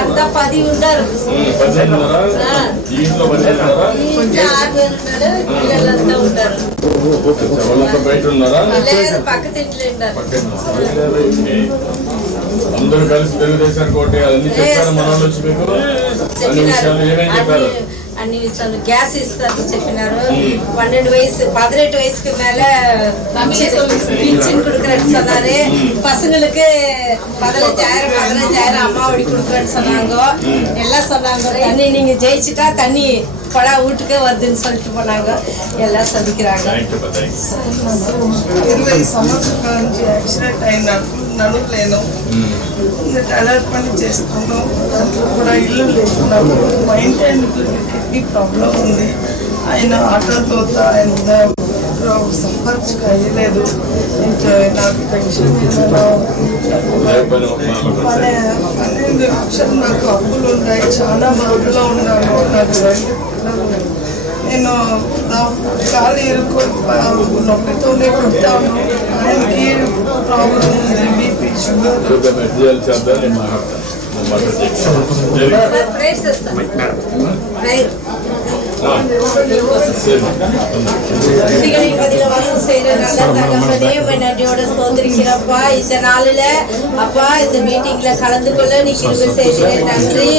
అంతా 10 ఉంటారు. అందరూ కలిసి తెలుగుదేశానికి ఒకటి అన్ని చెప్పారు. మన వాళ్ళు వచ్చి మీకు అన్ని విషయాలు ఏమేమి చెప్పారు? అన్ని విషయాలు గ్యాస్ ఇస్తారు చెప్పినారు. 12 வயசு 18 வயசுக்கு மேல பென்ஷன் கொடுக்கறேன்னு சொன்னாரு. பசங்களுக்கு 15,000 அம்மாவடி கொடுக்கறேன்னு சொன்னாங்க. எல்லாம் சொன்னாங்க. தண்ணி நீங்க ஜெயிச்சுட்டா தண்ணி பழா வீட்டுக்கே வருதுன்னு சொல்லிட்டு போனாங்க. எல்லாம் சந்திக்கிறாங்க. 20 సంవత్సరాల నుంచి యాక్సిడెంట్ అయినాను. నడుపులేను. ఇంకా టైలర్ పని చేస్తాను. దాంట్లో కూడా ఇల్లు లేదు. నాకు మైండ్ అండ్ కిడ్నీ ప్రాబ్లం ఉంది. ఆయన ఆటోతో ఆయన సంపాదించక అయ్యలేదు. ఇంకా నాకు పెన్షన్ 12 లక్షలు నాకు అప్పులు ఉన్నాయి. చాలా బాధలో ఉన్నాను. నాకు నేను కాలు ఇరుక్కొని నొప్పితోనే కొట్టాను. ఆయనకి ప్రాబ్లం ఉంది, బీపీ, షుగర్. நன்றியோட சோதரிக்கிறப்பா இந்த நாளில அப்பா இந்த மீட்டிங்ல கலந்து கொள்ள நீ கிருபை செய்கிறேன். நன்றி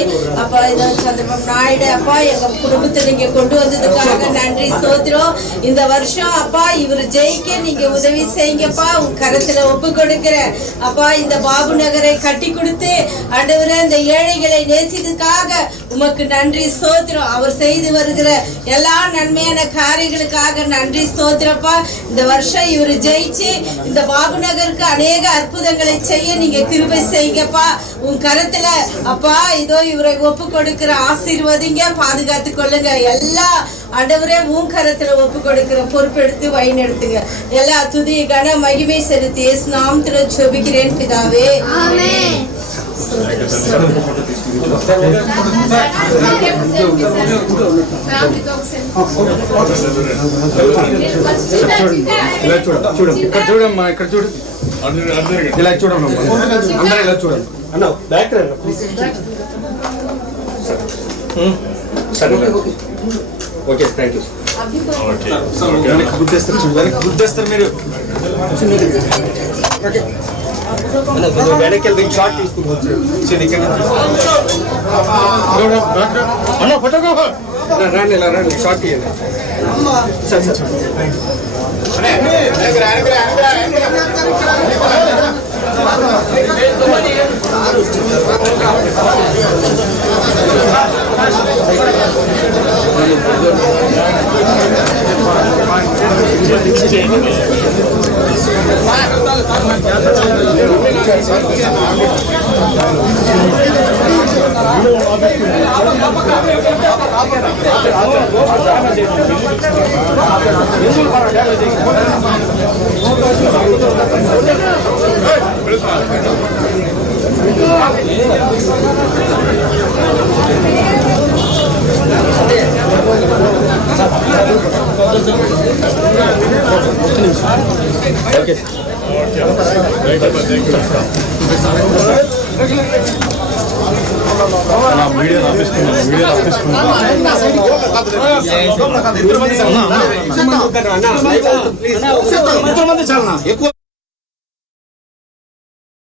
அப்பா. இதை சந்திரபாபு நாயுடு அப்பா எங்க குடும்பத்தை நீங்க கொண்டு வந்ததுக்காக நன்றி சோதரம். இந்த வருஷம் அப்பா இவர் ஜெயிக்க நீங்க உதவி செய்யுங்கப்பா. உங்க கரத்துல ஒப்பு கொடுக்கிறேன் அப்பா. இந்த பாபு நகரை கட்டி கொடுத்து ஆண்டவரே இந்த ஏழைகளை நேசித்ததுக்காக உமக்கு நன்றி சோதரம். அவர் செய்து வருகிற எல்லா நன்மையான காரியங்களுக்காக நன்றி ஸ்தோத்திரப்பா. இந்த வருஷம் இவர் ஜெயிச்சு இந்த பாபு நகருக்கு அநேக அற்புதங்களை செய்ய நீங்க கிருபை செய்யுங்கப்பா. உன் கரத்துல அப்பா இதோ இவரை ஒப்பு கொடுக்கிற ஆசீர்வதிங்க, பாதுகாத்து கொள்ளுங்க. எல்லா ஆண்டவரே உன் கரத்துல ஒப்பு கொடுக்கிற பொறுப்பெடுத்து வழிநடத்துங்க. எல்லா துதி கன மகிமை செலுத்தி இயேசு நாமத்துல ஜெபிக்கிறேன் பிதாவே, ஆமென். చూడమ్మా, ఇక్కడ చూడు, ఇలా చూడమ్మా, అందరూ ఇలా చూడండి అన్న. బ్యాక్ సరే, ఓకే, థ్యాంక్ యూ. గుర్తిస్తారు మీరు. వెనక్కి వెళ్తే షార్ట్ తీసుకుని రండి, ఇలా రండి, షార్ట్ ఇవ్వండి. సరే వీడియో